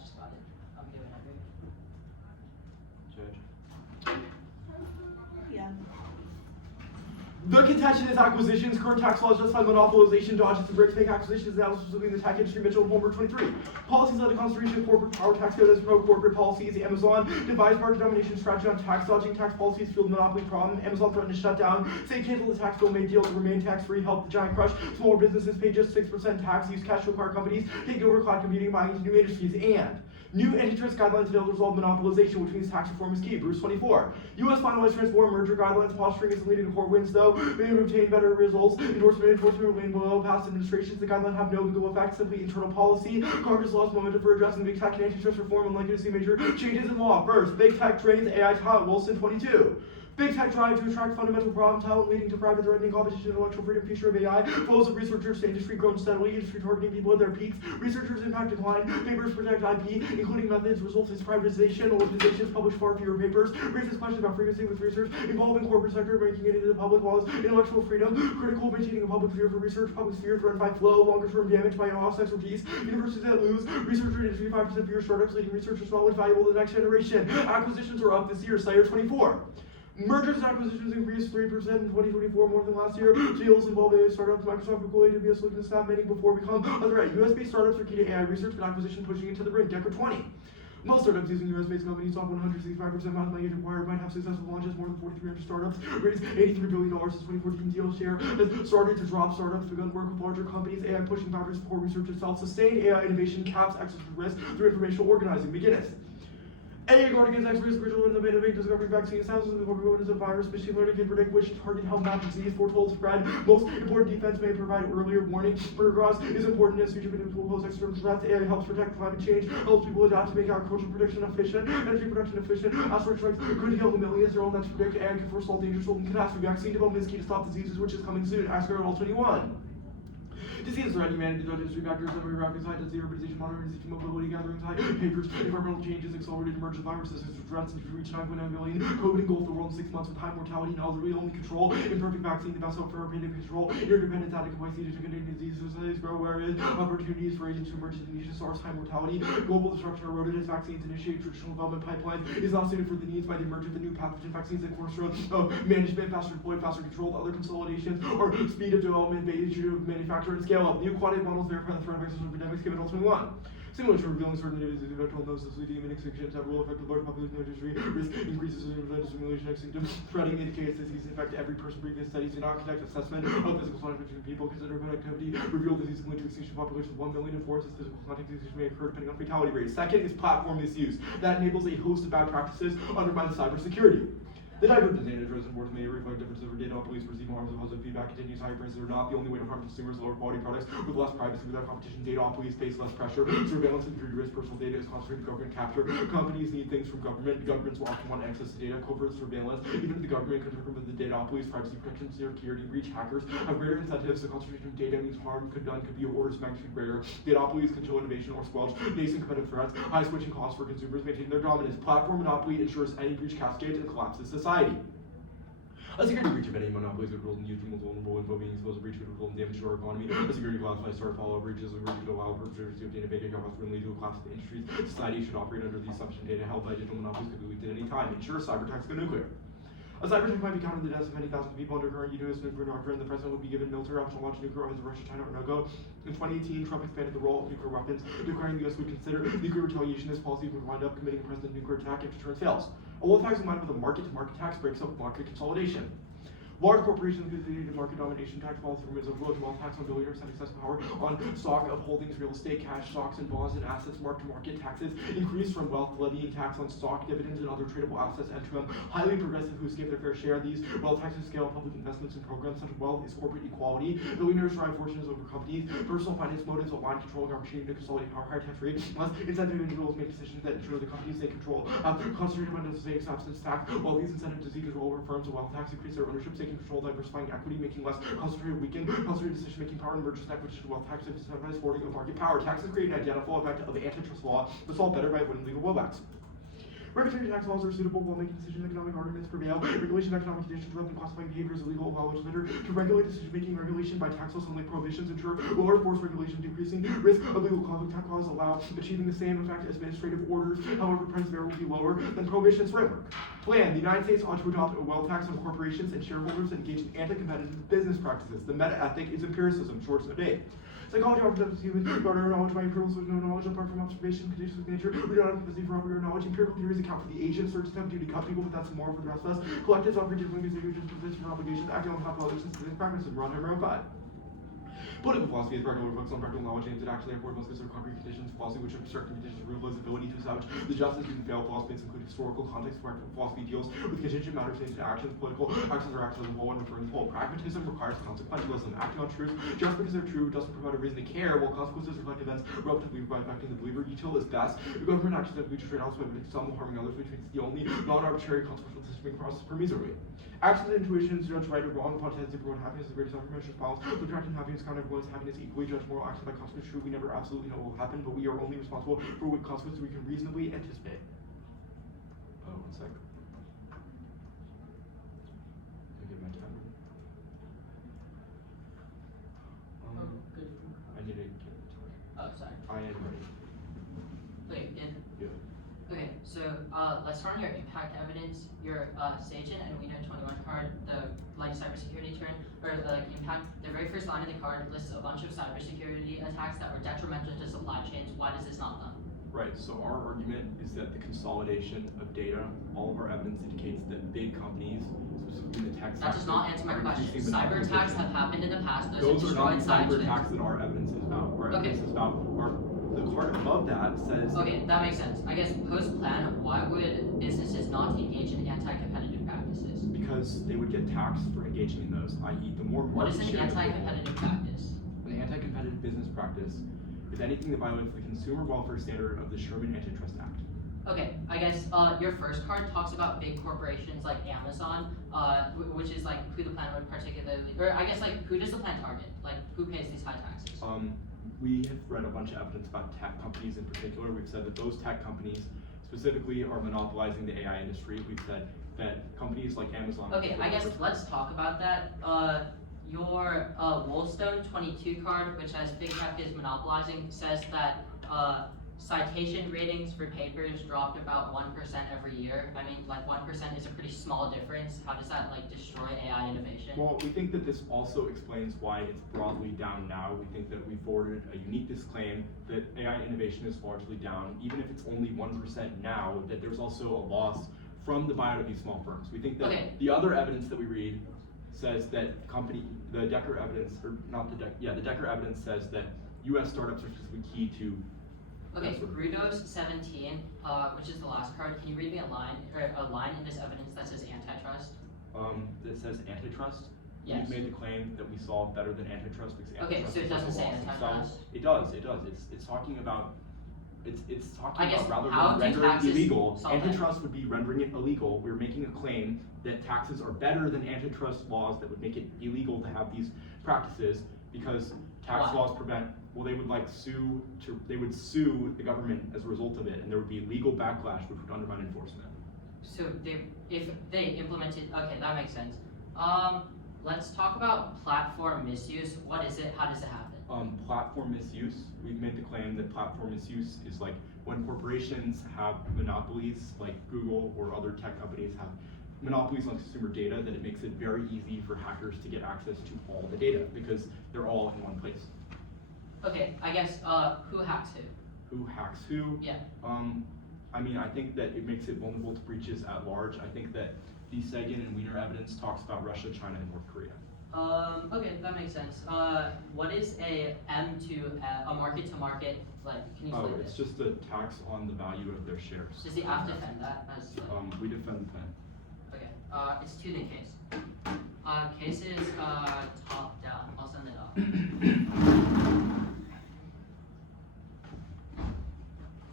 just got it. I'm giving it. Judge. Yeah. The contention is acquisitions. Current tax laws justify monopolization, dodges, and breaks fake acquisitions, analysis within the tech industry, Mitchell and Homer 23. Policies led to concentration of corporate power, tax code as pro corporate policies. Amazon devised market domination strategy on tax dodging. Tax policies fueled monopoly problem. Amazon threatened to shut down. Say cancel the tax bill, made deal to remain tax-free, helped the giant crush. Smaller businesses pay just 6% tax, use cash to acquire companies, taking over cloud computing, buying into new industries, and new antitrust guidelines failed to resolve monopolization, which means tax reform is key. Bruce 24. U.S. finalized transform merger guidelines. Posturing is leading to court wins, though. May have obtained better results. Enforcement remain below past administrations. The guidelines have no legal effect, simply internal policy. Congress lost momentum for addressing big tech and antitrust reform, and likely to see major changes in law. First, big tech trains AI talent. Wilson 22. Big tech drive to attract fundamental problem talent, leading to private threatening competition, intellectual freedom, future of AI. Flows of researchers to industry grown steadily, industry targeting people at their peaks. Researchers impact decline. Papers protect IP, including methods, results is privatization. Organizations publish far fewer papers. Raises questions about frequency with research involving corporate sector, making it into the public laws. Intellectual freedom, critical maintaining a public sphere for research. Public sphere threatened by flow, longer term damage by lost expertise. Universities that lose. Researcher industry 5% fewer startups, leading researchers knowledge valuable to the next generation. Acquisitions are up this year. Slayer 24. Mergers and acquisitions increased 3% in 2024, more than last year. Deals involve AI startups. Microsoft, Google, AWS looking to snap many before become a threat. US-based startups are key to AI research, but acquisition pushing it to the brink. Decker 20. Most startups using US-based companies, top 165% amount of money acquired, might have successful launches. More than 4,300 startups raised $83 billion since 2014. Deal share has started to drop. Startups begun to work with larger companies. AI pushing boundaries for research itself. Sustained AI innovation caps access to risk through informational organizing. McGinnis. AI guard against experts, original innovative discovery vaccines, thousands of components of virus, machine learning can predict which target health map disease, foretold spread. Most important defense may provide earlier warning. Cross is important as future predictable pose external threats. AI helps protect climate change, helps people adapt to make agricultural production efficient, energy production efficient. Asteroid strikes could heal the millions. They're all meant to predict. AI can forestall dangers resulting in catastrophe. Vaccine development is key to stop diseases, which is coming soon. Ask all 21. Disease threat humanity, due to history factors, every rapid side, urbanization, modernization, mobility, gatherings, high papers, environmental changes, accelerated emergence, viruses, threats, and reach 9.9 billion. COVID engulfed the world in 6 months with high mortality and elderly only control. Imperfect vaccine, the best hope for pandemic control. Interdependence, added complexity to contain diseases, societies grow where it is. Opportunities for agents to emerge in niches, SARS, high mortality. Global destruction eroded as vaccines initiate traditional development pipelines. Is not suited for the needs by the emergence of the new pathogen vaccines that cornerstone of management, faster deployed, faster controlled. Other consolidations or speed of development, issue of manufacture and scale up. New quantitative models verify the threat of existence of pandemics given all 21. Similar to revealing certain diseases, eventual notices leading to extinctions that will affect the large population of industry. Risk increases in religious simulation extinction. Spreading indicates disease infect every person. Previous studies do not conduct assessment of physical contact between people. Consider good activity. Reveal disease linked to extinction population of 1 million and forces physical contact disease may occur depending on fatality rate. Second is platform misuse. That enables a host of bad practices undermine cybersecurity. The divergence in address and boards may reflect differences over data police receive harms and positive feedback. Continues higher prices are not the only way to harm consumers. Lower quality products with less privacy without competition. Data police face less pressure. Surveillance and security risk. Personal data is concentrated government capture. Companies need things from government. Governments will often want access to data. Covert surveillance. Even if the government could interpret the data police, privacy protection, security breach, hackers have greater incentives. The concentration of data means harm could be orders of magnitude greater. Data police can show innovation or squelch nascent competitive threats. High switching costs for consumers maintain their dominance. Platform monopoly ensures any breach cascades and collapses society. A security breach of any monopolies would result in used people vulnerable info being exposed to breach would result in damage to our economy. A security collapse might start follow breaches of breach to allow perpetrators to obtain a big account would lead to a collapse of the industries. Society should operate under the assumption data held by digital monopolies could be leaked at any time. Ensure cyber attacks go nuclear. A cyber attack might be countered the deaths of many thousands of people under current U.S. nuclear doctrine. The president would be given military option to launch nuclear weapons in Russia, China, or no-go. In 2018, Trump expanded the role of nuclear weapons, declaring the U.S. would consider nuclear retaliation. This policy would wind up committing a president nuclear attack if deterrence fails. A wealth tax combined with a market-to-market tax breaks up market consolidation. Large corporations continue to market domination tax policy remains a large wealth tax on billionaires have excessive power on stock of holdings, real estate, cash, stocks, and bonds and assets. Mark-to-market taxes increase from wealth levying tax on stock, dividends, and other tradable assets and to highly progressive who escape their fair share. These wealth taxes scale public investments and programs. Such wealth is corporate equality. Billionaires drive fortunes over companies. Personal finance motives align controlling opportunity to consolidate power. Higher tax rate. Less incentive individuals make decisions that ensure the companies they control have concentrated on state substance tax. While these incentives to seek control over firms, a wealth tax increase their ownership, taking control, diversifying equity, making less concentrated, weakened, concentrated decision-making power, and mergers and acquisition wealth tax incentivize hoarding of market power. Taxes create an identical effect of antitrust law, but solved better by winning legal blowbacks. Regulatory tax laws are suitable while making decision economic arguments prevail. Regulation of economic conditions result in classifying behavior as illegal, allow legislature to regulate decision-making. Regulation by tax laws only prohibitions ensure lower force regulation, decreasing risk of legal conflict. Tax laws allow achieving the same effect as administrative orders, however, price there will be lower than prohibition's framework. Plan. The United States ought to adopt a wealth tax on corporations and shareholders that engage in anti-competitive business practices. The meta-ethic is empiricism, short of date. Psychology offers human garner knowledge by empirical with no knowledge apart from observation, conditions with nature. We do not have capacity for our knowledge. Empirical theories account for the agent, search have duty to cut people, but that's more for the rest of us. Collectives offer different behavior, just position obligations, acting on behalf of others, and specific practices. Ron Hammer 5. Political philosophy is practical focus on practical knowledge aimed at action, therefore must consider concrete conditions. Philosophy which have certain conditions rule is ability to establish the justice you can fail. Philosophy include historical context. Practical philosophy deals with contingent matters aimed at actions. Political actions are actions as a whole and referring to whole. Pragmatism requires consequentialism. Acting on truth just because they're true doesn't provide a reason to care, while consequences reflect events relatively by affecting the believer. Util is best. The government actions that lead to trade offs by some harming others, which makes the only non-arbitrary consequential decision-making process per misery. Actions and intuitions judge right or wrong upon tendency to promote happiness is the greatest affirmation of balance. Subtracting happiness, count everyone's happiness equally. Judge moral actions by consequence true. We never absolutely know what will happen, but we are only responsible for what consequences we can reasonably anticipate. Oh, one sec. Let me get my tab. Good. I need to get it. Oh, sorry. I am ready. Wait, in? Yeah. Okay, so let's start on your impact evidence. Your Sagen and Wiener 21 card, the like cybersecurity turn, or like impact, the very first line of the card lists a bunch of cybersecurity attacks that were detrimental to supply chains. Why does this not done? Right, so our argument is that the consolidation of data, all of our evidence indicates that big companies, specifically the tech sector, That does not answer my are question. increasing the Cyber attacks competition. have happened in the past. Those are not destroyed the cyber cyber attacks that our evidence is about. Our evidence is about the card above that says. Okay, that makes sense. I guess post-plan, why would businesses not engage in anti-competitive practices? Because they would get taxed for engaging in those, i.e. the more What is market an share that they anti-competitive practice? An anti-competitive business practice is anything that violates the consumer welfare standard of the Sherman Antitrust Act. Okay, I guess your first card talks about big corporations like Amazon, which is like who the plan would particularly, or I guess like who does the plan target? Like who pays these high taxes? We have read a bunch of evidence about tech companies in particular. We've said that those tech companies specifically are monopolizing the AI industry. We've said that companies like Amazon. Okay, I guess let's talk about that. Your Woolstone 22 card, which has big tech is monopolizing, says that citation ratings for papers dropped about 1% every year. I mean, like 1% is a pretty small difference. How does that like destroy AI innovation? Well, we think that this also explains why it's broadly down now. We think that we forwarded a unique disclaim that AI innovation is largely down, even if it's only 1% now, that there's also a loss from the buyout of these small firms. We think that the other evidence that we read says that the Decker evidence, or not the Decker evidence says that U.S. startups are specifically key to. Okay, Rudos 17, which is the last card. Can you read me a line in this evidence that says antitrust? That says antitrust. Yes. We've made the claim that we solve better than antitrust because antitrust. Okay, so it doesn't say antitrust. It does. It's talking about. It's talking about rather how than rendering it illegal. Antitrust that? would be rendering it illegal. We're making a claim that taxes are better than antitrust laws that would make it illegal to have these practices because tax laws prevent. Well, they would sue the government as a result of it, and there would be legal backlash which would undermine enforcement. So if they implemented, okay, that makes sense. Let's talk about platform misuse. What is it? How does it happen? Platform misuse. We've made the claim that platform misuse is like when corporations have monopolies, like Google or other tech companies have monopolies on consumer data, that it makes it very easy for hackers to get access to all the data because they're all in one place. Okay, I guess who hacks who? Who hacks who? Yeah. I mean, I think that it makes it vulnerable to breaches at large. I think that the Sagan and Wiener evidence talks about Russia, China, and North Korea. Okay, that makes sense. What is a a market to market? Like, can you explain it's this? just a tax on the value of their shares. Does the AFF defend that? As, We defend the plan. Okay, it's to the case. Case is top down. I'll send it up.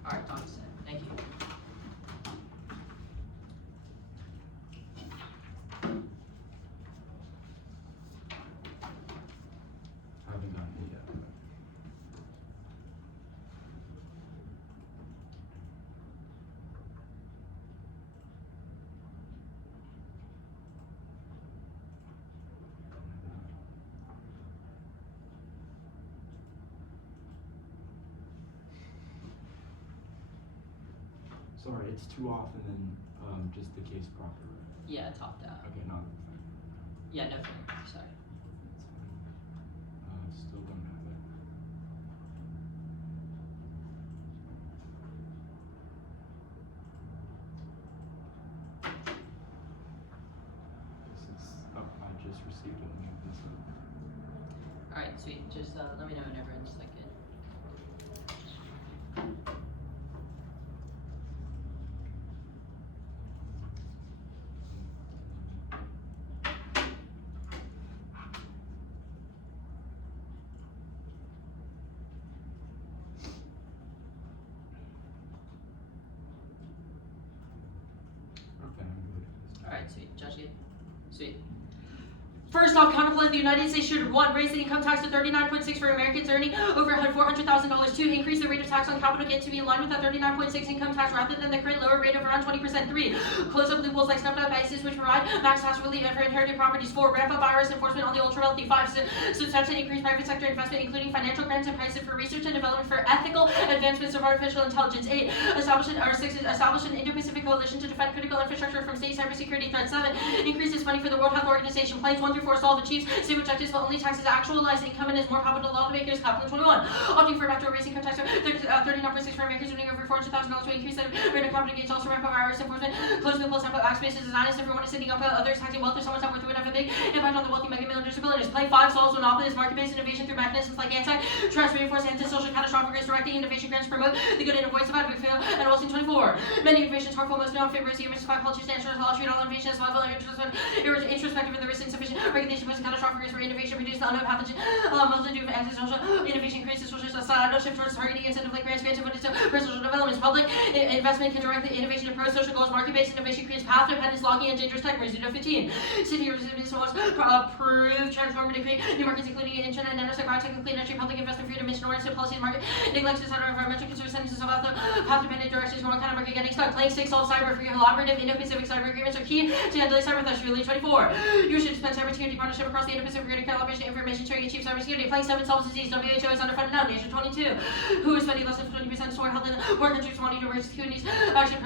Alright, talk to Sam. Thank you. I haven't gotten it yet. Sorry, it's 2 off and then just the case proper, right? Yeah, top down. Okay, not the thing. Yeah, no thing. Sorry. Still don't have it. I just received it. Let me open this up. Alright, sweet. Just let me know whenever in a second. Okay, I'm good. Alright, sweet. Judge good? Sweet. First off, counterplan, the United States should 1. Raise the income tax to 39.6 for Americans earning over $400,000. 2. Increase the rate of tax on capital gain to be in line with that 39.6 income tax rather than the current lower rate of around 20%. 3. Close up loopholes like stepped-up bases which provide max tax relief for inherited properties. 4. Ramp up IRS enforcement on the ultra-wealthy. 5. Substantially increase private sector investment, including financial grants and prices for research and development for ethical advancements of artificial intelligence. 8. Establish an Indo-Pacific coalition to defend critical infrastructure from state cybersecurity threats. 7. Increases funding for the World Health Organization. Plans 1 through 4 solve achieves same objectives but only taxes actualized income and is more profitable to lawmakers. Captain 21. Opting for backdoor raising income tax 39.6 for Americans earning over $400,000 to increase the rate of capital gains. Also ramp up IRS enforcement. Close loopholes, ramp up tax bases designed as everyone is sitting up others taxing wealth or someone's net worth would have a big impact on the wealthy mega millionaires or billionaires. Play 5 solves monopolies market-based innovation through mechanisms like anti-trust, reinforce anti-social catastrophic risk, directing innovation grants to promote the good and avoid survival fail. And also 24. Many innovations harmful, most known favors human survival cultures, national law, treat all innovation as viable, introspective in the risk insufficient recognition of catastrophic risk for innovation, reduce the unknown pathogen, multitude of antisocial innovation, creates social societal shift towards targeting incentive like grants, granted to social developments. Public investment can direct the innovation to pro-social goals. Market-based innovation creates path dependence, logging, and dangerous tech. 15. City recipients prove transformative create new markets, including internet, nanosec, biotech, and clean energy. Public investment for dimension-oriented policies market neglects to center environmental concerns, sentences about the path-dependent directions, one kind of market getting stuck. Playing 6 solve cyber for collaborative Indo-Pacific cyber agreements are key to handling cyber threats. 24. You should dispense cybersecurity partnership across the Indo-Pacific regarding collaboration, information sharing, achieve cybersecurity. Playing 7 solves disease. WHO is underfunded now. Nation 22. Who is spending less than 20% toward health and poor countries responding to emergency communities? Actually,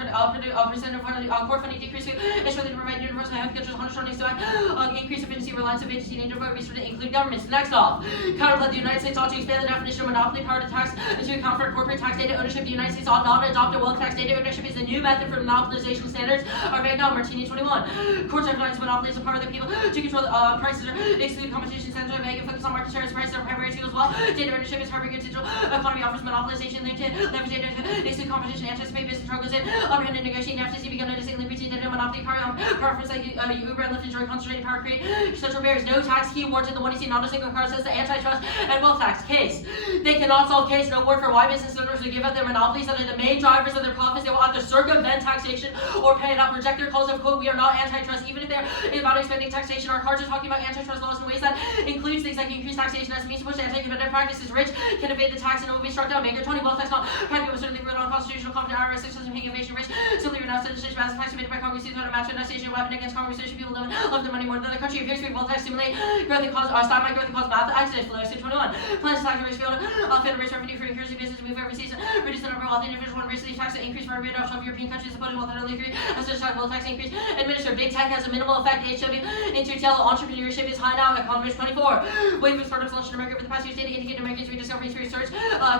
percent of core funding decrease. It's really to provide universal health care. 100 to increase efficiency, reliance of agency, and resources to include governments. Next off, counterplan, the United States ought to expand the definition of monopoly power to tax to account for corporate tax data ownership. The United States ought not adopt a wealth tax data ownership is a new method for monopolization standards. Are vague now. Martini 21. Courts recognize monopoly as a power of the people to control prices, exclude competition, standards are vague, and focus on market shares. Prices are primary tools as well. Data ownership is harboring digital economy offers monopolization linked to leverage data, exclude competition, anticipate business struggles in, underhand and negotiate, FTC begun noticing liberty data monopoly power, preference like Uber and Lyft enjoy concentrated power create central barriers. No tax key awards in the one you see, not a single car says the antitrust and wealth tax case. They cannot solve case, no word for why business owners who give up their monopolies that are the main drivers of their profits. They will either circumvent taxation or pay it up. Reject their calls of quote, we are not antitrust, even if they're about expanding taxation. Our cards are talking about antitrust laws in ways that includes things like increased taxation as a means to push anti-competitive practices. Rich can evade the tax and it will be struck down. Maker 20 wealth tax not practical, certainly real non-constitutional, competent IRS system, paying innovation rich. Simply renounced legislation as a tax submitted by Congress, used to match a station weapon against conversation. People love their money more than the country. Appears to be wealth tax stimulate growth and cause stymie growth and cause math accidents. Below 21. Plans to tax raise field, federal raise revenue for increasing business to move every season. Reduce the number of wealthy individuals. One raise the tax that increase for every offshore European countries. Supported wealth and only as such wealth tax increase. Administer big tech has a minimal effect. HW into retail entrepreneurship is high now. Economist 24. Wave of startups launched in America for the past years. Data indicate Americans rediscovery through research.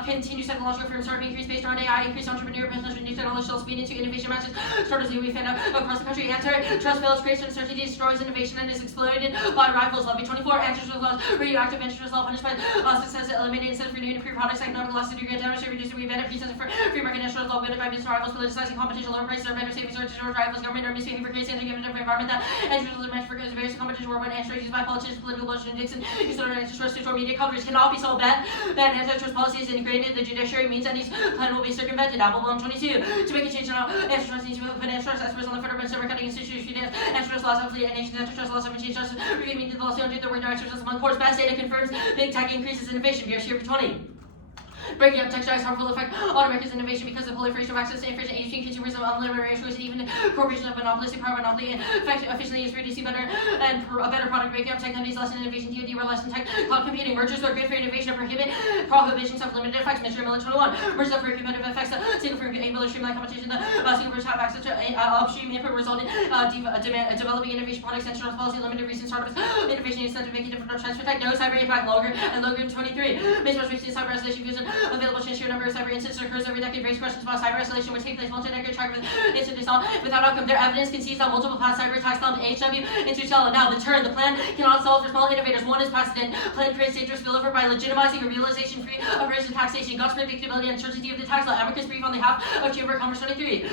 Continued technological firms start increase based on AI. Increased entrepreneur business with new technology shall speed into innovation matches. Startups new we found out across the country. Anti-trust fails, creates uncertainty, destroys innovation, and is exploited by rivals. Levy 24. Antitrust laws. Radioactive antitrust law punishment. Success eliminated incentive for new and improved products. Economic elasticity grant damage. Reduced reinvented pretense for free market antitrust law built by business rivals. Politicizing competition, lower prices, or better savings, or rivals. Government or misbehaving for creating an environment that antitrust is meant for various competition worldwide. Antitrust used by politicians, political bullshit, and Nixon. Used on antitrust to media coverage cannot be solved. That antitrust policy is integrated. The judiciary means that these plan will be circumvented. Apple 122. To make a change now, antitrust needs to put antitrust experts on the federal bench, cutting institutions, antitrust laws, obsolete, and nations antitrust laws have changed justice. Reviewing the laws, don't do the word antitrust among courts. Best data confirms big tech increases innovation. BRC over 20. breaking up textiles, harmful effect on America's innovation because of proliferation of access to information, aging consumers of unlimited choice, even corporation of monopolistic power, monopoly, efficiently is reducing better and a better product, breaking up tech companies, less in innovation, DoD, were less in tech, cloud computing, mergers are good for innovation, prohibit prohibitions have limited effects, Mr. Miller 21, mergers are for competitive effects, Singapore able to streamline competition, Singapore's have access to upstream input result in developing innovation products, centralized policy, limited recent startups, innovation incentive, making different transfer tech, no cyber impact, longer and longer 23. Based on recent cyber isolation views and available to sheer number of cyber incidents occurs every decade, raise questions about cyber isolation would take place multi-decade track with incidents without outcome. Their evidence concedes that multiple past cyber attacks found HW Intutella. Now the turn, the plan cannot solve for small innovators. One is precedent. Plan creates dangerous spillover by legitimizing a realization-free approach to taxation. God's predictability and certainty of the tax law. Amicus brief on behalf of Chamber of Commerce 23.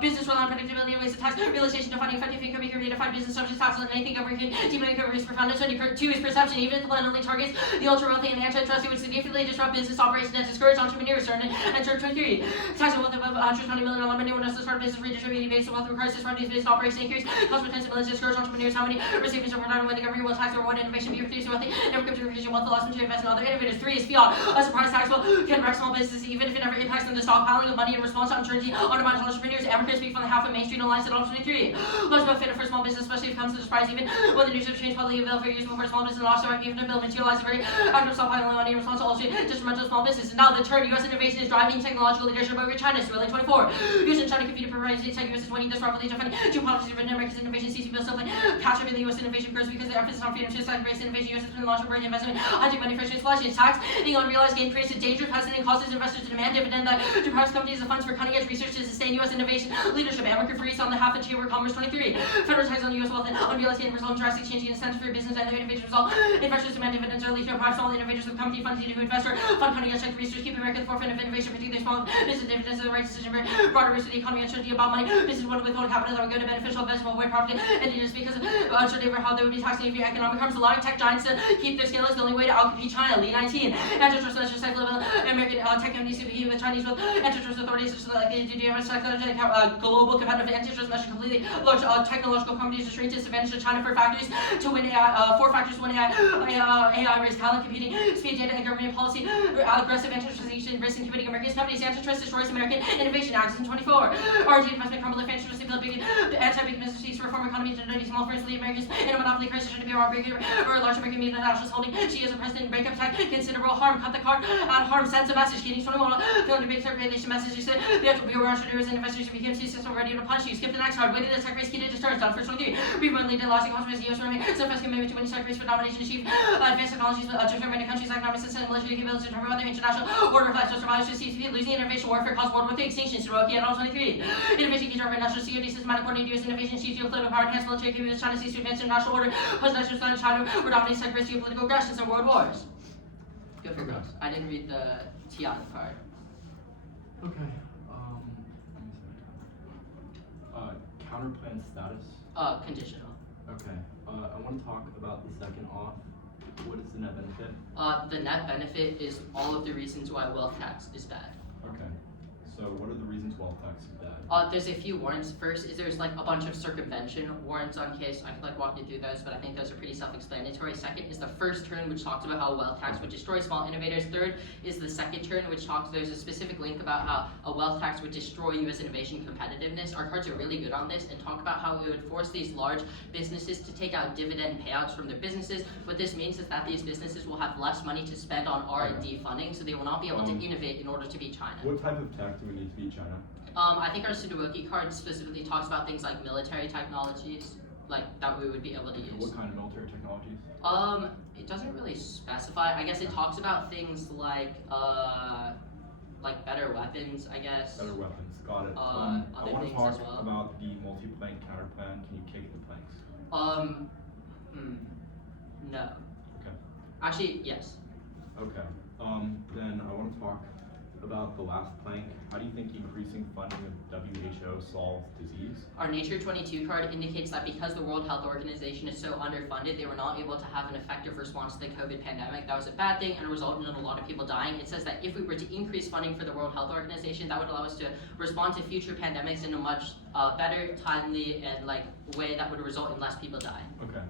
Business rely on predictability and ways of tax realization, defining effective income, income, define business subject tax and anything government can deem income risk profound. 2 is perception. Even if the plan only targets the ultra wealthy and antitrust, it would significantly disrupt business operations and discourage entrepreneurs. And turn 23. Tax on wealth above $120 million on money when to start business redistributing based on wealth requires to run these business operations increase. Cost potential millions discourage entrepreneurs. How many recipients are provided when the government will tax or one innovation be produced wealthy? Never come to recreation wealth, the loss to invest in other innovators. 3 is fiat. A surprise tax will can wreck small businesses even if it never impacts them. The stockpiling of money in response to uncertainty undermines entrepreneurs. Amicus speak on behalf of Main Street Alliance at all 23. Large but fit for small business, especially if it comes to the surprise, even when the news of change publicly available for use before small business and also even a bill materialize a very active stockpiling money in response to all detrimental small business. And now the turn, U.S. innovation is driving technological leadership over China. Swilling 24. U.S. and China compete for proprietary tech. U.S. is winning this rapidly defining two policies of America's innovation. CC bill still catch up in the U.S. innovation grows because the emphasis on freedom to select race innovation. U.S. has been launched for investment, hunting manufacturing supply chain tax. Being unrealized gain creates a dangerous precedent and causes investors to demand dividend that deprives companies of funds for cutting edge research to sustain U.S. innovation leadership. America frees on behalf of Chamber of Commerce 23. Federal tax on U.S. wealth and unrealized gain result in drastic changing incentives for business and their innovation result. Investors demand dividends early to deprive small innovators of company funds needed to invest or fund cutting edge tech research, keep America at the forefront of innovation, particularly small business dividends are the right decision for broader risk of the economy, uncertainty about money. Business would withhold capital that would go to beneficial investment, avoid profit, and just because of uncertainty over how they would be taxing if economic harms, allowing tech giants to keep their scale is the only way to outcompete China. Lee 19. Antitrust measures cycle of American tech companies to compete with Chinese with antitrust authorities such as like the global competitive antitrust measure completely large technological companies to shrink disadvantage to China for factories to win AI, 4 factors, 1 AI raise talent, computing, speed, data, and government policy, aggressive antitrust risk in committing American companies, antitrust destroys American innovation. Acts in 24. R&D investment crumble if antitrust build big anti-big businesses reform economies and small firms lead Americans in a monopoly crisis should be a bigger or a large American multinationals holding. She is a president break up tech, considerable harm, cut the card, and harm sends a message. Getting 21 feeling to make circulation message. You said the actual bureau entrepreneurs and investors became system ready to punish you. Skip the next card. Waiting the tech race key to discharge. Done for 23. Reborn lead in lasting consequences. U.S. Army suppress commitment to winning tech race for domination. Achieve advanced technologies to determine a country's economic system and military capabilities to determine whether international order of life to survive. Should CCP losing innovation warfare cause World War III extinction. Cherokee at all 23. Innovation key driver national security systematic coordinated U.S. innovation sees geopolitical power enhanced military capabilities. China seeks to advance international order. Post-national threat of China or dominates tech risk geopolitical aggressions and world wars. Good for girls. I didn't read the T on the card. Okay. Counterplan status. Conditional. Okay. I want to talk about the second off. What is the net benefit? The net benefit is all of the reasons why wealth tax is bad. Okay. So what are the reasons wealth tax is bad? There's a few warrants. First is there's like a bunch of circumvention warrants on case. I could like walk you through those, but I think those are pretty self-explanatory. Second is the first turn, which talks about how wealth tax would destroy small innovators. Third is the second turn, which talks, there's a specific link about how a wealth tax would destroy U.S. innovation competitiveness. Our cards are really good on this and talk about how it would force these large businesses to take out dividend payouts from their businesses. What this means is that these businesses will have less money to spend on R&D funding, so they will not be able to innovate in order to beat China. What type of tech do we need to beat China? I think our Sudoku card specifically talks about things like military technologies, like that we would be able to use. What kind of military technologies? It doesn't really specify. I guess it talks about things like better weapons, I guess. Better weapons, got it. Other I want to things talk as well. about the multi-plank counterplan. Can you kick the planks? No. Okay. Actually, yes. Okay. Then I want to talk about the last plank. How do you think increasing funding of WHO solves disease? Our Nature 22 card indicates that because the World Health Organization is so underfunded, they were not able to have an effective response to the COVID pandemic. That was a bad thing and resulted in a lot of people dying. It says that if we were to increase funding for the World Health Organization, that would allow us to respond to future pandemics in a much better, timely, and way that would result in less people dying. Okay.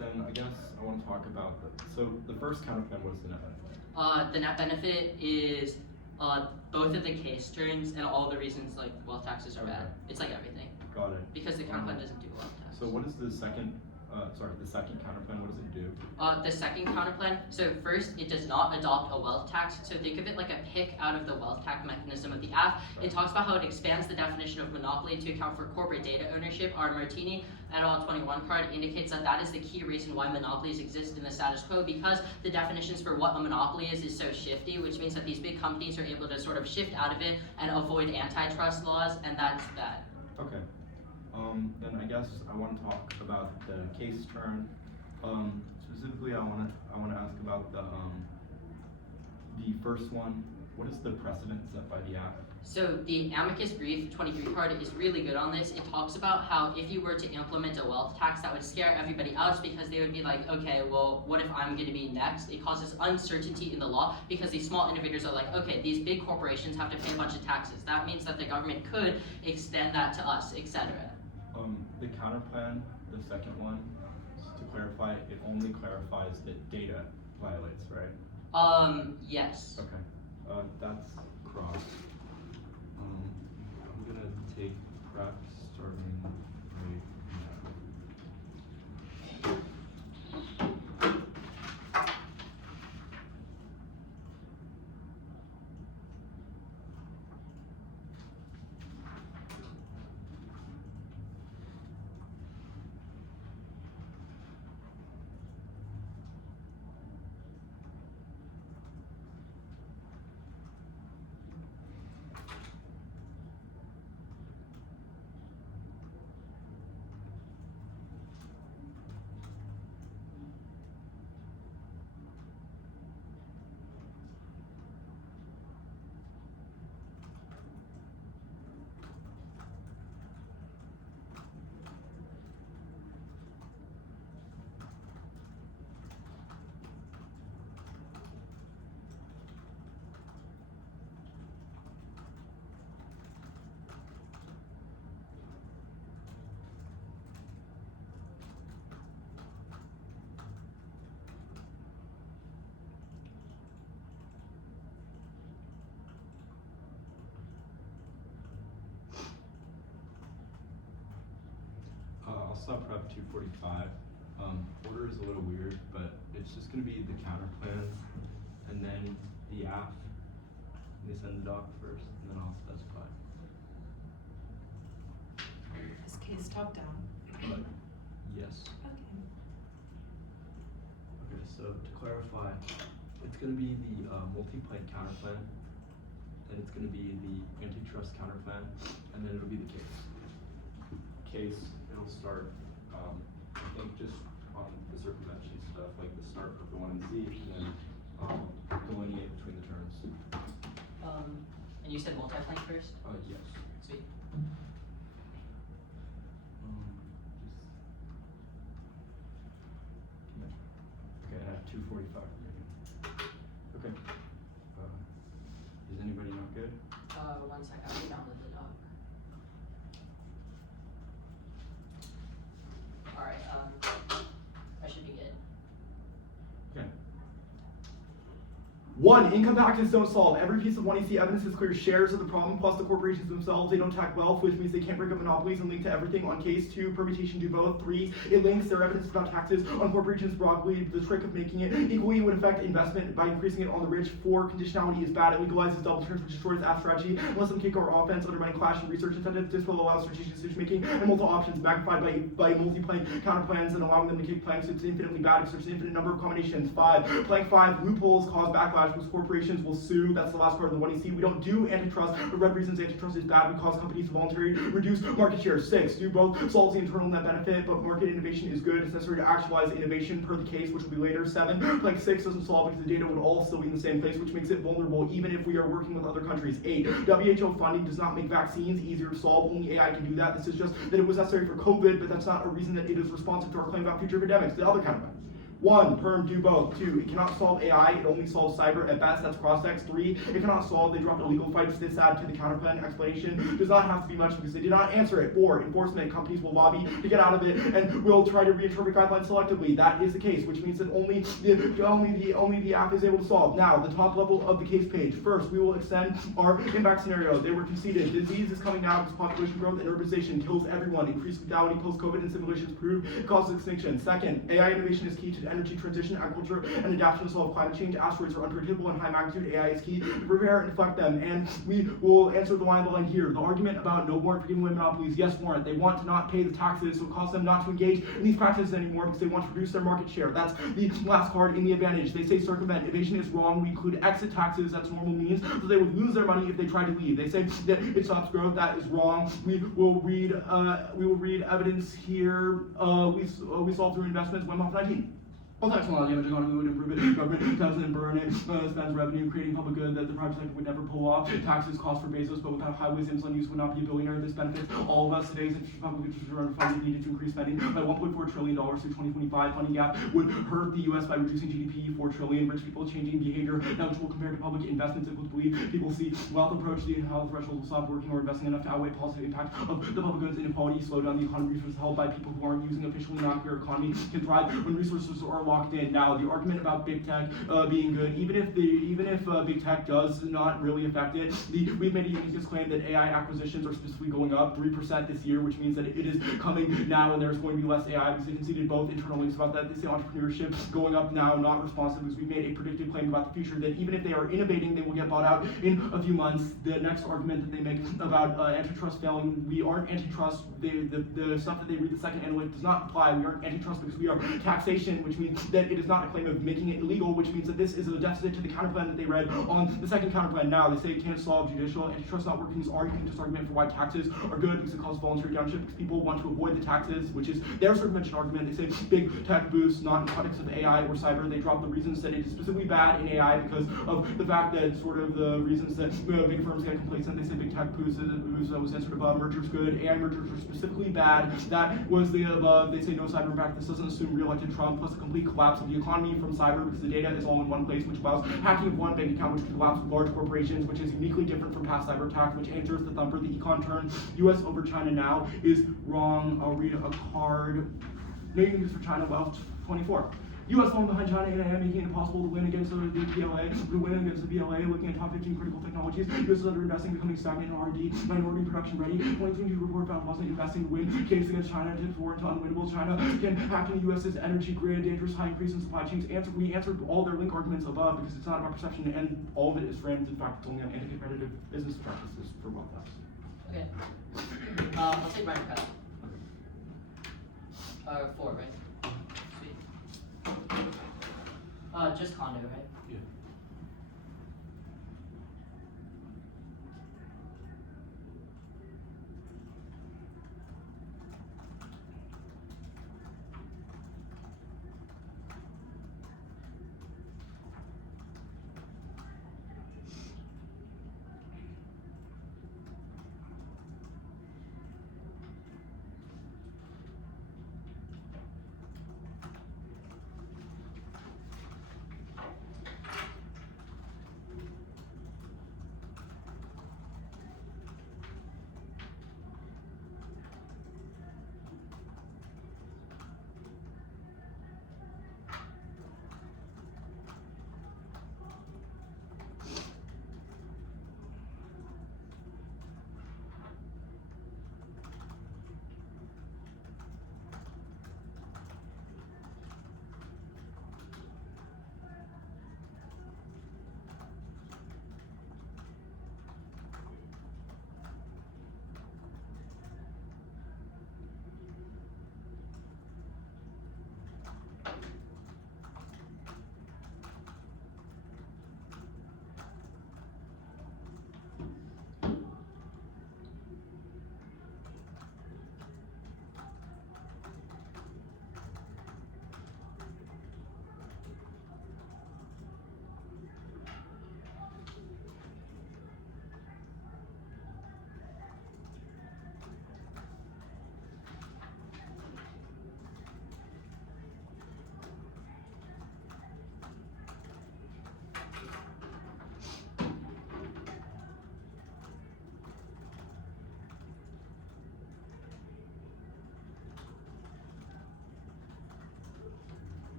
Then I guess I want to talk about so the first counterplan was the net benefit. The net benefit is both of the case terms and all the reasons like wealth taxes are bad. It's like everything. Got it. Because the counterplan doesn't do wealth tax. So what is the second, the second counterplan, what does it do? The second counterplan, so first, it does not adopt a wealth tax, so think of it like a pick out of the wealth tax mechanism of the AFF. It talks about how it expands the definition of monopoly to account for corporate data ownership. Our Martini et al. 21 card indicates that that is the key reason why monopolies exist in the status quo, because the definitions for what a monopoly is so shifty, which means that these big companies are able to sort of shift out of it and avoid antitrust laws, and that's bad. Okay. Then I guess I want to talk about the case term. Specifically, I want to ask about the first one. What is the precedent set by the AFF? So the amicus brief 23 card is really good on this. It talks about how if you were to implement a wealth tax, that would scare everybody else because they would be like, okay, well, what if I'm going to be next? It causes uncertainty in the law because these small innovators are like, okay, these big corporations have to pay a bunch of taxes. That means that the government could extend that to us, etc. The counterplan, the second one, just to clarify, it only clarifies that data violates, right? Yes. Okay. That's cross. I'm gonna take prep starting right now. I'll stop prep 245. Order is a little weird, but it's just going to be the counterplans and then the AFF. They send the doc first, and then I'll specify. Is case top down? Yes. Okay. Okay, so to clarify, it's going to be the multi-plank counterplan, then it's going to be the antitrust counterplan, and then it'll be the case. It'll start, I think, just on the circumvention stuff, like the start of the 1 and Z, and then delineate between the terms. And you said multi-plank first? Yes. Sweet. Okay, I have 245 remaining. Okay. Is anybody not good? 1 sec, I have to download the doc. Alright, I should be good. Okay. 1. Income taxes don't solve. Every piece of 1EC evidence is clear shares of the problem, plus the corporations themselves. They don't tax wealth, which means they can't break up monopolies and link to everything. On case 2, permutation do both. 3. It links their evidence about taxes on corporations broadly. The trick of making it equally would affect investment by increasing it on the rich. 4. Conditionality is bad. It legalizes double turns, which destroys AFF strategy. Unless some kick our offense, undermining clash and research incentives. This will allow strategic decision making and multiple options magnified by multi-plank counterplans and allowing them to kick planks. It's infinitely bad because there's an infinite number of combinations. 5. Plank 5. Loopholes cause backlash because corporations will sue. That's the last part of the 1EC. We don't do antitrust for red reasons. Antitrust is bad. We cause companies to voluntarily reduce market share. 6. Do both solves the internal net benefit, but market innovation is good. It's necessary to actualize innovation per the case, which will be later. 7. Plank 6 doesn't solve because the data would all still be in the same place, which makes it vulnerable even if we are working with other countries. 8. WHO funding does not make vaccines easier to solve. Only AI can do that. This is just that it was necessary for COVID, but that's not a reason that it is responsive to our claim about future epidemics. The other counterplan. 1. Perm, do both. 2. It cannot solve AI, it only solves cyber. At best, that's cross-text. 3. It cannot solve, they dropped illegal fights. This add to the counterplan explanation does not have to be much because they did not answer it. 4. Enforcement, companies will lobby to get out of it and will try to reinterpret guidelines selectively. That is the case, which means that only the app is able to solve. Now, the top level of the case page. First, we will extend our impact scenario. They were conceded. Disease is coming now because population growth and urbanization kills everyone. Increased lethality post-COVID and simulations prove it causes extinction. Second, AI innovation is key to the energy transition, agriculture, and adaptation to solve climate change. Asteroids are unpredictable and high magnitude. AI is key to prepare and deflect them. And we will answer the line here. The argument about no warrant for giving away monopolies. Yes, warrant. They want to not pay the taxes, so it costs them not to engage in these practices anymore because they want to reduce their market share. That's the last card in the advantage. They say circumvent. Evasion is wrong. We include exit taxes. That's normal means. So they would lose their money if they tried to leave. They say that it stops growth. That is wrong. We will read evidence here. We solve through investments. Wim Hof 19. All technology damage economy would improve it. Government doesn't burn it, spends revenue creating public good that the private sector would never pull off. Taxes cost for Bezos, but without highways, insulin use would not be a billionaire. This benefits all of us. Today's public infrastructure funds needed to increase spending by $1.4 trillion through 2025. Funding gap would hurt the U.S. by reducing GDP $4 trillion. Rich people changing behavior. Now, which will compare to public investments equal to believe people see wealth approach the health threshold will stop working or investing enough to outweigh positive impact of the public goods inequality, slow down the economy. Resources held by people who aren't using officially non-clear economy can thrive when resources are locked in. Now, the argument about big tech being good, even if big tech does not really affect it, we've made a unique claim that AI acquisitions are specifically going up 3% this year, which means that it is coming now and there's going to be less AI because they conceded both internal links about that. They say entrepreneurship going up now, not responsive, because we've made a predictive claim about the future that even if they are innovating, they will get bought out in a few months. The next argument that they make about antitrust failing, we aren't antitrust. The stuff that they read the second analytic does not apply. We aren't antitrust because we are taxation, which means that it is not a claim of making it illegal, which means that this is a deficit to the counterplan that they read on the second counterplan. Now, they say it can't solve judicial. Antitrust not working is arguing this argument for why taxes are good because it causes voluntary downship because people want to avoid the taxes, which is their circumvention argument. They say big tech boosts, not in the context of AI or cyber. They drop the reasons that it is specifically bad in AI because of the fact that sort of the reasons that big firms get complacent. They say big tech boosts was answered above. Mergers good. AI mergers are specifically bad. That was the above. They say no cyber impact. This doesn't assume re-elected Trump plus a complete collapse of the economy from cyber because the data is all in one place, which allows hacking of one bank account, which can collapse with large corporations, which is uniquely different from past cyber attacks, which answers the thumper. The econ turn U.S. over China now is wrong. I'll read a card. No use for China. Well, 24. U.S. falling behind China and AI making it impossible to win against the PLA. To win against the PLA, looking at top 15 critical technologies, U.S. is underinvesting, becoming stagnant in R&D, minority production ready. 2022 report found wasn't investing to win. Case against China, tips forward to unwinnable. China can hack in the U.S.'s energy grid, dangerous high increase in supply chains. We answered all their link arguments above because it's not about perception and all of it is framed. In fact, it's only on anti-competitive business practices for both us. Okay. I'll take my cut. 4, right? Sweet. Just condo, right? Yeah.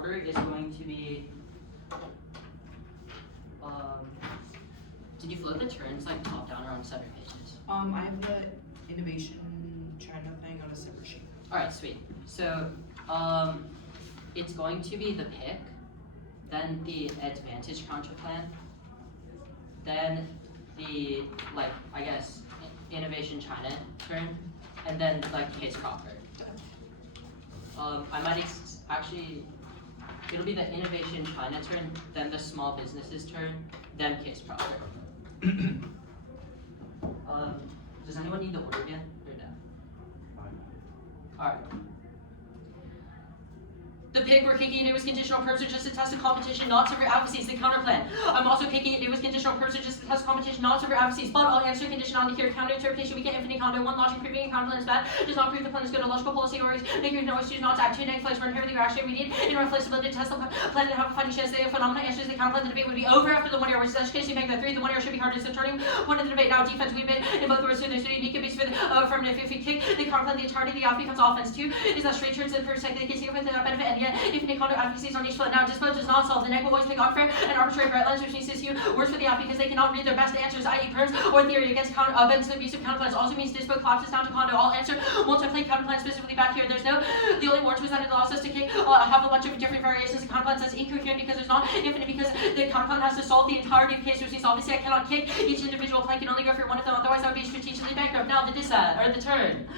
order is going to be, did you flip the turns like top down or on separate pages? I have the innovation China thing on a separate sheet. Alright, sweet. So, it's going to be the pick, then the advantage counterplan, then the, like, I guess, innovation China turn, and then, like, case proper. I might actually, it'll be the innovation China turn, then the small businesses turn, then case proper. Does anyone need the order again, or no? Alright. The pick we're kicking it was conditional purpose just to test the competition, not to AFFs the counterplan. I'm also kicking it was conditional purpose just to test the competition, not to AFFs, but I'll answer conditionality here. Counter interpretation, we get infinite counter. One logic proving a counterplan is bad does not prove the plan is good. A logical policy or make your noise choose not to act two negative flex for inherently rational. We need in our flexibility to test the plan and have a funny chance. The phenomena answers the counterplan. The debate would be over after the 1 year, which is education. Make that 3. The 1 year should be harder. So turning point of the debate now. Defense we made in both words. So there's a unique base for the affirmative. If we kick the counterplan, the entirety of the AFF becomes offense. 2 is that straight turns in first second. They can see with the benefit, and yet infinite counter AFFs on each foot. Now dispose does not solve. The neg will always pick unfair and arbitrary bright lines, which means this worse for the AFF because they cannot read their best answers, i.e. perms or theory against against abusive counterplans. Also means dispo collapses down to condo. I'll answer multi-plane counterplans specifically back here. There's no, the only warrant was that it allows us to kick, have a bunch of different variations of counterplans as incoherent because there's not infinite because the counterplan has to solve the entirety of case, which means obviously I cannot kick each individual plan, can only go for one of them, otherwise I would be strategically bankrupt. Now the or the turn.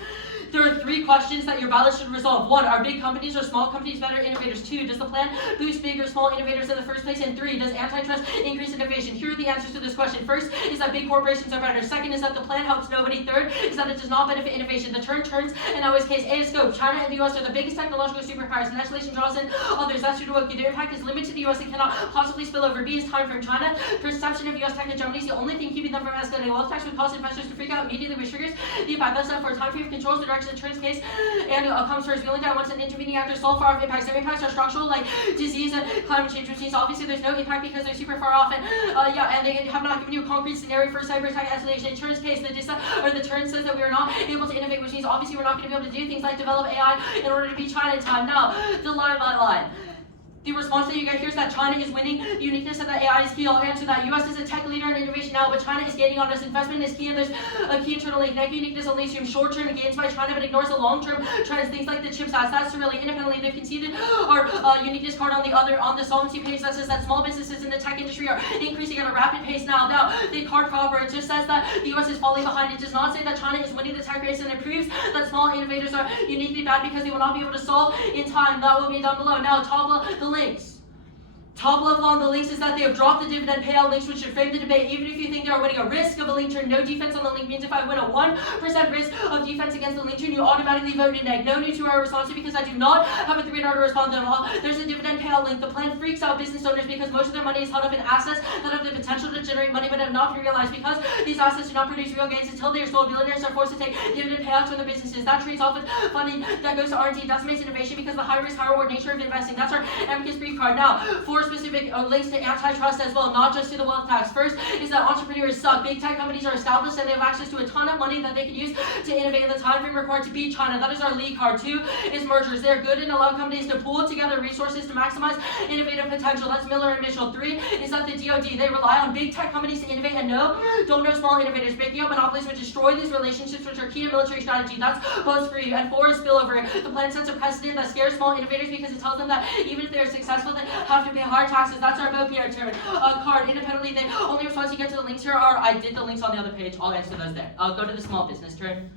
There are 3 questions that your ballot should resolve. 1, are big companies or small companies better innovators? 2, does the plan boost big or small innovators in the first place? And 3, does antitrust increase innovation? Here are the answers to this question. First is that big corporations are better. Second is that the plan helps nobody. Third is that it does not benefit innovation. The turn turns, and always case A is scope. China and the US are the biggest technological superpowers. The next relation draws in others. That's true to Their impact is limited to the US and cannot possibly spill over. B is time from China. Perception of US tech hegemony is the only thing keeping them from escalating. Wealth tax would cause investors to freak out immediately, which triggers the impact. That's not for a time frame controls the direction of the turns case. And comes first. We only die once an intervening actor solve far off impacts. Their impacts are structural, like disease and climate change, which means obviously there's no impact because they're super far off. And and they have not given you a concrete scenario for cyber attack escalation. In turns case, the turn says that we are not able to innovate, which means obviously we're not going to be able to do things like develop AI in order to beat China in time. Now, the line by line. The response that you get here is that China is winning. The uniqueness of that AI is key. I'll answer that. US is a tech leader in innovation now, but China is gaining on us. Investment is key, and there's a key internal link. Negative uniqueness only assumes short-term gains by China, but ignores the long-term trends. Things like the CHIPS Act. That's really independently. They've conceded our uniqueness card on the solvency page that says that small businesses in the tech industry are increasing at a rapid pace now. Now, the card proper, it just says that the US is falling behind. It does not say that China is winning the tech race, and it proves that small innovators are uniquely bad because they will not be able to solve in time. That will be down below. Now, top left, the links. Top level on the links is that they have dropped the dividend payout links, which should frame the debate. Even if you think they are winning a risk of a link turn, no defense on the link means if I win a 1% risk of defense against the link turn, you automatically vote in neg. No new 2-hour response because I do not have a 3-hour to respond to them all. There's a dividend payout link. The plan freaks out business owners because most of their money is held up in assets that have the potential to generate money but have not been realized because these assets do not produce real gains until they are sold. Billionaires are forced to take dividend payouts from their businesses. That trades off with funding that goes to R&D. Decimates innovation because the high risk, high reward nature of investing. That's our amicus brief card. Now, 4 specific links to antitrust as well, not just to the wealth tax. First is that entrepreneurs suck. Big tech companies are established and they have access to a ton of money that they can use to innovate in the time frame required to beat China. That is our lead card. 2 is mergers. They're good and allow companies to pool together resources to maximize innovative potential. That's Miller and Mitchell. 3 is that the DoD, they rely on big tech companies to innovate and don't know small innovators. Breaking up monopolies would destroy these relationships, which are key to military strategy. That's both for you. And 4 is spillover. The plan sets a precedent that scares small innovators because it tells them that even if they're successful, they have to pay higher taxes. That's our BOPR turn. Card. Independently, the only response you get to the links here are, I did the links on the other page, I'll answer those there. I'll go to the small business turn.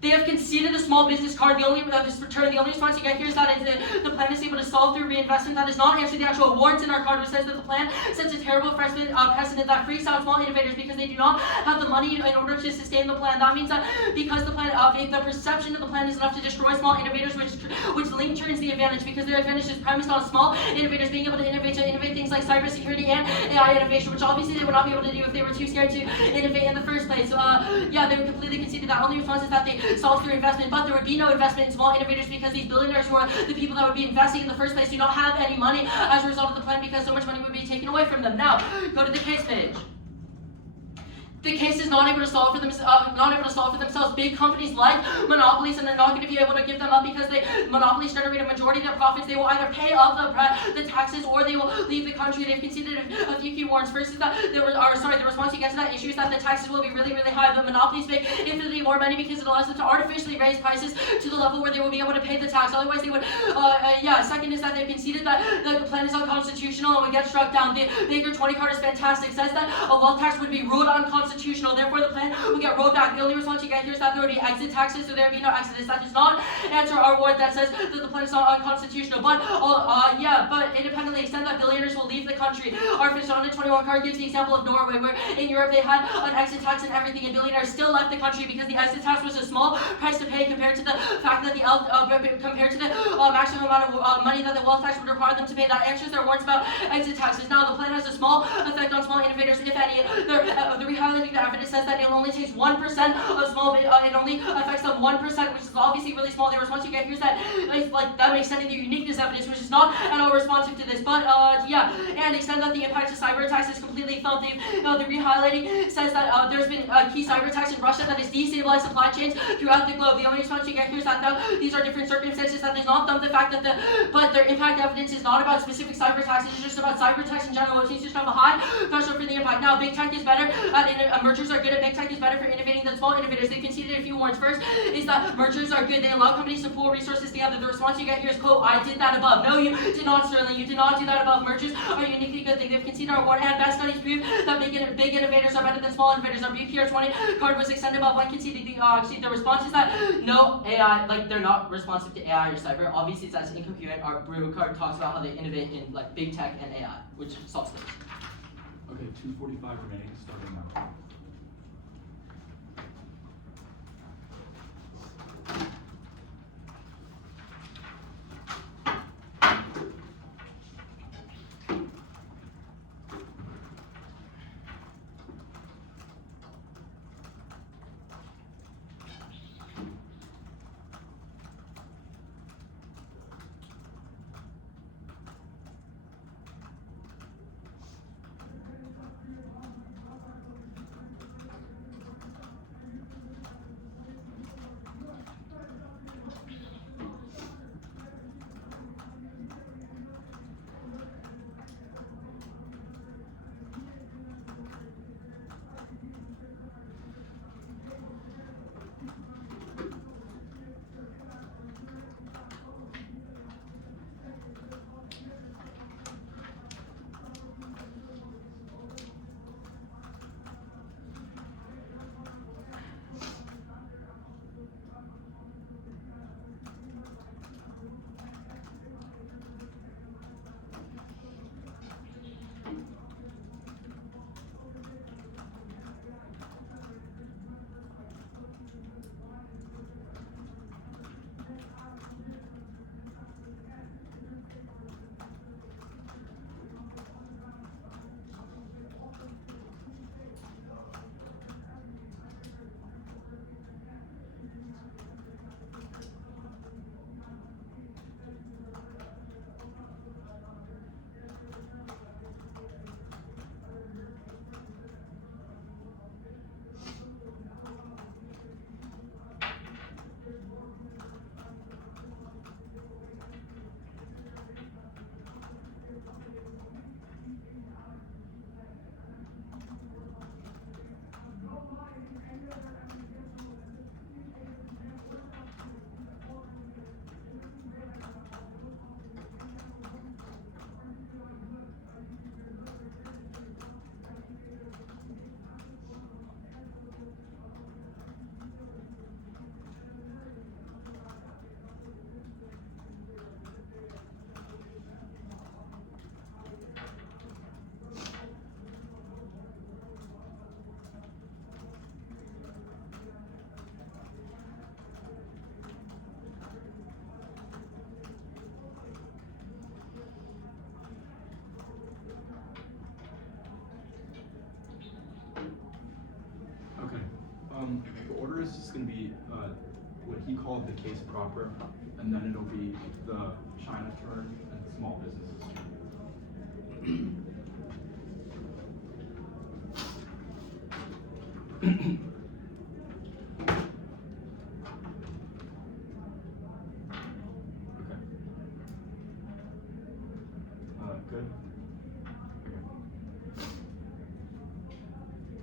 They have conceded the small business card. The only response you get here is that the plan is able to solve through reinvestment. That does not answer the actual warrants in our card, which says that the plan sets a terrible precedent that freaks out small innovators because they do not have the money in order to sustain the plan. That means that because the plan, the perception of the plan is enough to destroy small innovators, which link turns the advantage because their advantage is premised on small innovators being able to innovate things like cybersecurity and AI innovation, which obviously they would not be able to do if they were too scared to innovate in the first place. So, they would completely concede that. Only response is that they solve through investment, but there would be no investment in small innovators because these billionaires who are the people that would be investing in the first place do not have any money as a result of the plan because so much money would be taken away from them. Now, go to the case page. the case is not able to solve for themselves. Big companies like monopolies, and they're not going to be able to give them up because monopolies generate a majority of their profits. They will either pay up the taxes or they will leave the country. They've conceded a few key warrants. First is that the response you get to that issue is that the taxes will be really, really high, but monopolies make infinitely more money because it allows them to artificially raise prices to the level where they will be able to pay the tax. Otherwise, they would. Second is that they've conceded that the plan is unconstitutional and would get struck down. The Baker 20 card is fantastic. It says that a wealth tax would be ruled unconstitutional. Therefore, the plan will get rolled back. The only response you get here is that there would be exit taxes, so there would be no exodus. That does not answer our warrant that says that the plan is not unconstitutional. But independently extend that billionaires will leave the country. Our Fisona 21 card gives the example of Norway, where in Europe they had an exit tax and everything, and billionaires still left the country because the exit tax was a small price to pay compared to the fact that maximum amount of money that the wealth tax would require them to pay. That answers their warrants about exit taxes. Now, the plan has a small effect on small innovators, if any. The rehighlighting the evidence says that it only takes 1% of small. It only affects them 1%, which is obviously really small. The response you get here is that that makes sending the uniqueness evidence, which is not at all responsive to this. But and extend that the impact of cyber attacks is completely felt. The rehighlighting says that there's been key cyber attacks in Russia that has destabilized supply chains throughout the globe. The only response you get here is that these are different circumstances. That does not dump the fact that their impact evidence is not about specific cyber attacks. It's just about cyber attacks in general, which needs to have a high threshold for the impact. Now, big tech is better at mergers are good at big tech is better for innovating than small innovators. They conceded a few warrants. First is that mergers are good. They allow companies to pool resources together. The response you get here is, quote, I did that above. No, you did not, Sterling. You did not do that above. Mergers are a uniquely good thing. They've conceded our warrant, and best studies prove that big innovators are better than small innovators. Our BPR 20 card was extended above one conceded. The response is that no AI, they're not responsive to AI or cyber. Obviously, it's as incoherent. Our brew card talks about how they innovate in big tech and AI, which solves things. Okay, 245 remaining, starting now. The order is just going to be what he called the case proper, and then it'll be the China turn and small businesses turn. Good.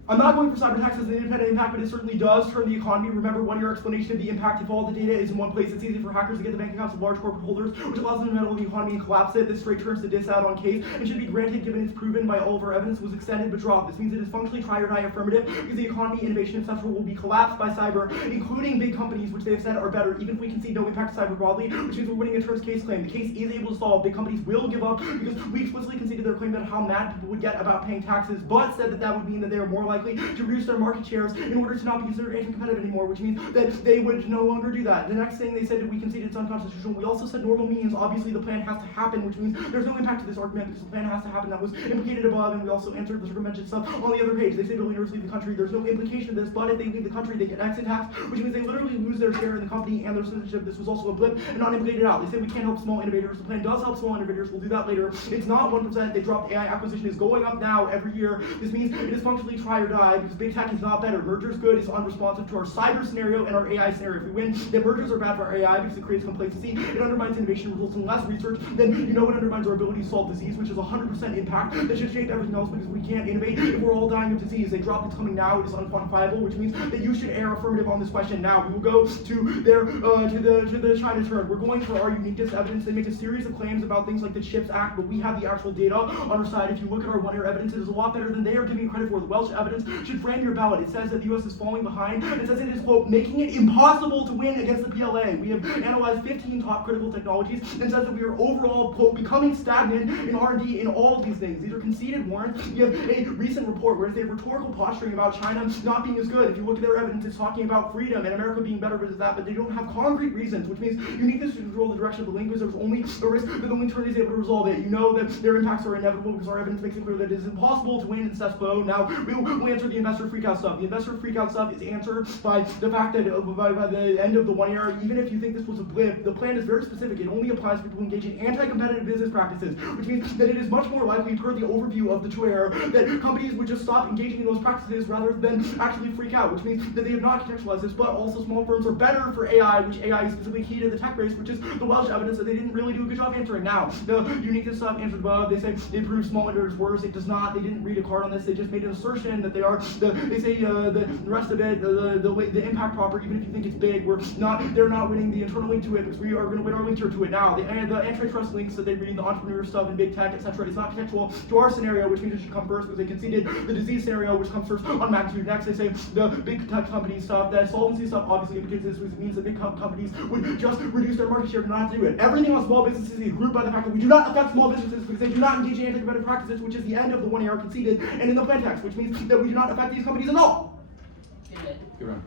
I'm not going for cyber attacks as an independent impact, but it certainly does turn the economy. Remember, one-year explanation of the impact. If all the data is in one place, it's easy for hackers to get the bank accounts of large corporate holders, which allows them to meddle in the economy and collapse it. This straight turns the diss out on Case and should be granted given it's proven by all of our evidence was extended but dropped. This means it is functionally try or die affirmative because the economy, innovation, etc. will be collapsed by cyber, including big companies, which they have said are better, even if we can see no impact to cyber broadly, which means we're winning a terms Case claim. The Case is able to solve. Big companies will give up because we explicitly conceded their claim about how mad people would get about paying taxes, but said that that would mean that they are more likely to reduce their market shares in order to not be considered anti-competitive anymore, which means that they would no longer do that. The next thing they said that we conceded it's unconstitutional. We also said normal means obviously the plan has to happen, which means there's no impact to this argument because the plan has to happen. That was implicated above, and we also answered the circumvention stuff on the other page. They say billionaires leave the country. There's no implication to this, but if they leave the country, they get exit tax, which means they literally lose their share in the company and their citizenship. This was also a blip and not implicated out. They say we can't help small innovators. The plan does help small innovators. We'll do that later. It's not 1%. They dropped AI acquisition is going up now every year. This means it is functionally try or die because big tech is not better. Merger's good is unresponsive to our cyber scenario and our AI scenario. If we win, then mergers are bad for our AI because it creates complacency. It undermines innovation, results in less research. Then you know it undermines our ability to solve disease, which is 100% impact. That should shape everything else because we can't innovate if we're all dying of disease. They drop it's coming now. It is unquantifiable, which means that you should err affirmative on this question now. We will go to their to the China turn. We're going for our uniqueness evidence. They make a series of claims about things like the CHIPS Act, but we have the actual data on our side. If you look at our one-year evidence, it is a lot better than they are giving credit for. The Welsh evidence should frame your ballot. It says that the U.S. is falling behind. It says it is, quote, making it impossible to win against the PLA. We have analyzed 15 top critical technologies and says that we are overall, quote, becoming stagnant in R&D in all of these things. These are conceded warrants. You have a recent report where they have rhetorical posturing about China not being as good. If you look at their evidence, it's talking about freedom and America being better with that, but they don't have concrete reasons, which means uniqueness to control the direction of the link because there's only a risk that the link turn is able to resolve it. You know that their impacts are inevitable because our evidence makes it clear that it is impossible to win in CESPO. Now, we'll answer the investor freakout stuff. The investor freakout stuff is answered by the fact that by the end of the 1 year, even if you think this was a blip, the plan is very specific. It only applies to people engaging in anti-competitive business practices, which means that it is much more likely, per the overview of the Twitter, that companies would just stop engaging in those practices rather than actually freak out, which means that they have not contextualized this, but also small firms are better for AI, which AI is specifically key to the tech race, which is the Welsh evidence that they didn't really do a good job answering. Now, the uniqueness stuff answered above, they say they prove small innovators worse. It does not. They didn't read a card on this. They just made an assertion that they are. They say the rest of it, the impact proper, even if you think it's big, they're not winning the internal link to it because we are going to win our link to it now. The antitrust links that they read, the entrepreneur stuff and big tech, etc. It's not contextual to our scenario, which means it should come first because they conceded the disease scenario, which comes first on magnitude. Next, they say the big tech company stuff, that solvency stuff obviously implicates this, which means that big companies would just reduce their market share to not have to do it. Everything on small businesses is grouped by the fact that we do not affect small businesses because they do not engage in anti-competitive practices, which is the end of the 1 year conceded, and in the plain text, which means that we do not affect these companies at all. Good. Good round.